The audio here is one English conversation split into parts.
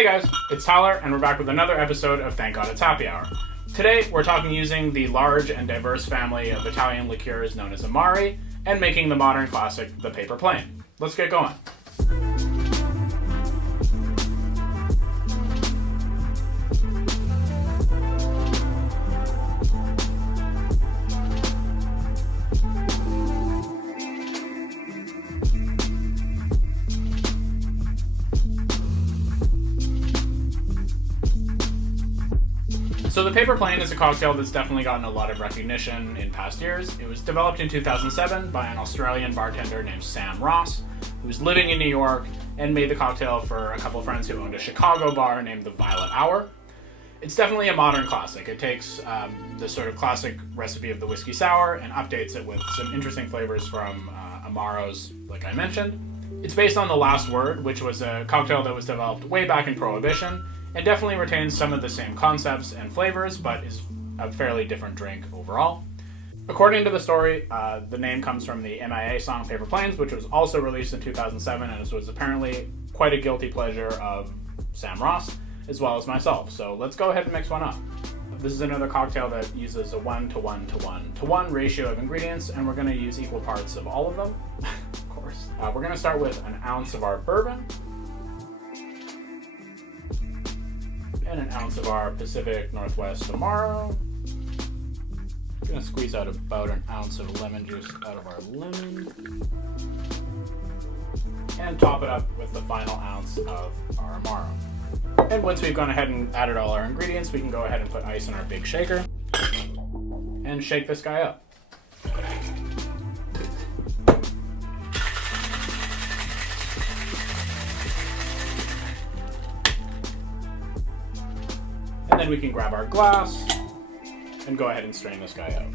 Hey guys, it's Tyler, and we're back with another episode of Thank God It's Happy Hour. Today, we're talking using the large and diverse family of Italian liqueurs known as Amari, and making the modern classic, the paper plane. Let's get going. So the paper plane is a cocktail that's definitely gotten a lot of recognition in past years. It was developed in 2007 by an Australian bartender named Sam Ross, who was living in New York and made the cocktail for a couple of friends who owned a Chicago bar named the Violet Hour. It's definitely a modern classic. It takes the sort of classic recipe of the whiskey sour and updates it with some interesting flavors from Amaro's, like I mentioned. It's based on The Last Word, which was a cocktail that was developed way back in Prohibition, and definitely retains some of the same concepts and flavors, but is a fairly different drink overall. According to the story, the name comes from the MIA song Paper Planes, which was also released in 2007, and this was apparently quite a guilty pleasure of Sam Ross, as well as myself. So let's go ahead and mix one up. This is another cocktail that uses a 1:1:1:1 ratio of ingredients, and we're going to use equal parts of all of them, of course. We're going to start with an ounce of our bourbon, and an ounce of our Pacific Northwest Amaro. I'm gonna squeeze out about an ounce of lemon juice out of our lemon. And top it up with the final ounce of our Amaro. And once we've gone ahead and added all our ingredients, we can go ahead and put ice in our big shaker and shake this guy up. And then we can grab our glass and go ahead and strain this guy out.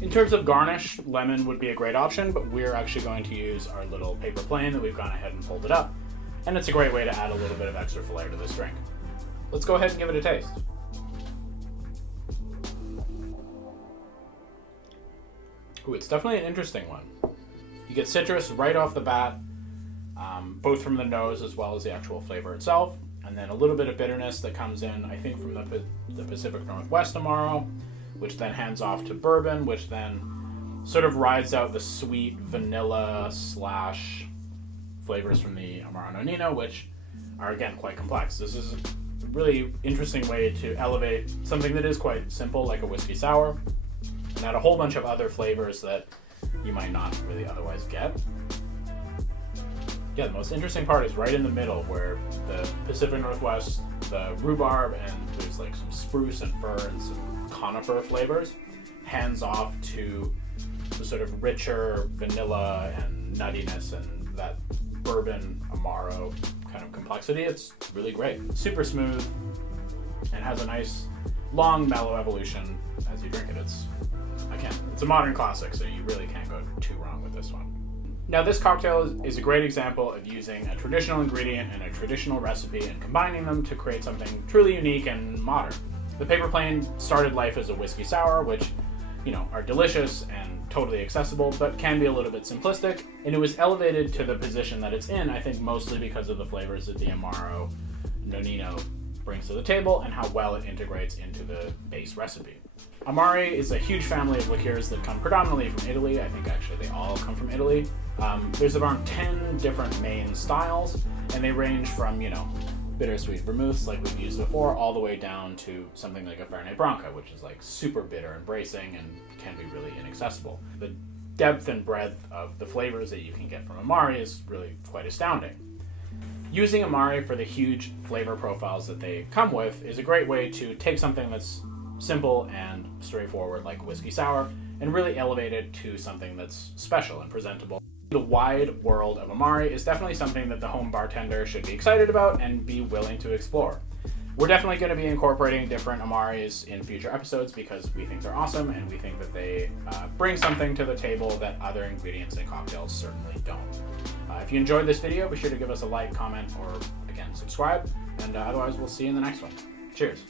In terms of garnish, lemon would be a great option, but we're actually going to use our little paper plane that we've gone ahead and folded up. And it's a great way to add a little bit of extra flair to this drink. Let's go ahead and give it a taste. Ooh, it's definitely an interesting one. You get citrus right off the bat, both from the nose as well as the actual flavor itself, and then a little bit of bitterness that comes in, I think, from the Pacific Northwest Amaro, which then hands off to bourbon, which then sort of rides out the sweet vanilla / flavors from the Amaro Nonino, which are, again, quite complex. This is a really interesting way to elevate something that is quite simple, like a whiskey sour, and add a whole bunch of other flavors that you might not really otherwise get. Yeah, the most interesting part is right in the middle, where the Pacific Northwest, the rhubarb, and there's like some spruce and fir and some conifer flavors, hands off to the sort of richer vanilla and nuttiness and that bourbon Amaro kind of complexity. It's really great. Super smooth and has a nice long mellow evolution as you drink it. It's a modern classic, so you really can't go too wrong with this one. Now, this cocktail is a great example of using a traditional ingredient and a traditional recipe and combining them to create something truly unique and modern. The paper plane started life as a whiskey sour, which, are delicious and totally accessible, but can be a little bit simplistic, and it was elevated to the position that it's in, I think, mostly because of the flavors that the Amaro Nonino brings to the table and how well it integrates into the base recipe. Amari is a huge family of liqueurs that come predominantly from Italy. I think actually they all come from Italy. There's around 10 different main styles, and they range from, bittersweet vermouths like we've used before, all the way down to something like a Fernet Branca, which is like super bitter and bracing and can be really inaccessible. The depth and breadth of the flavors that you can get from Amari is really quite astounding. Using Amari for the huge flavor profiles that they come with is a great way to take something that's simple and straightforward like whiskey sour and really elevate it to something that's special and presentable. The wide world of Amari is definitely something that the home bartender should be excited about and be willing to explore. We're definitely going to be incorporating different Amaris in future episodes because we think they're awesome and we think that they bring something to the table that other ingredients in cocktails certainly don't. If you enjoyed this video, be sure to give us a like, comment, or again, subscribe. And otherwise, we'll see you in the next one. Cheers.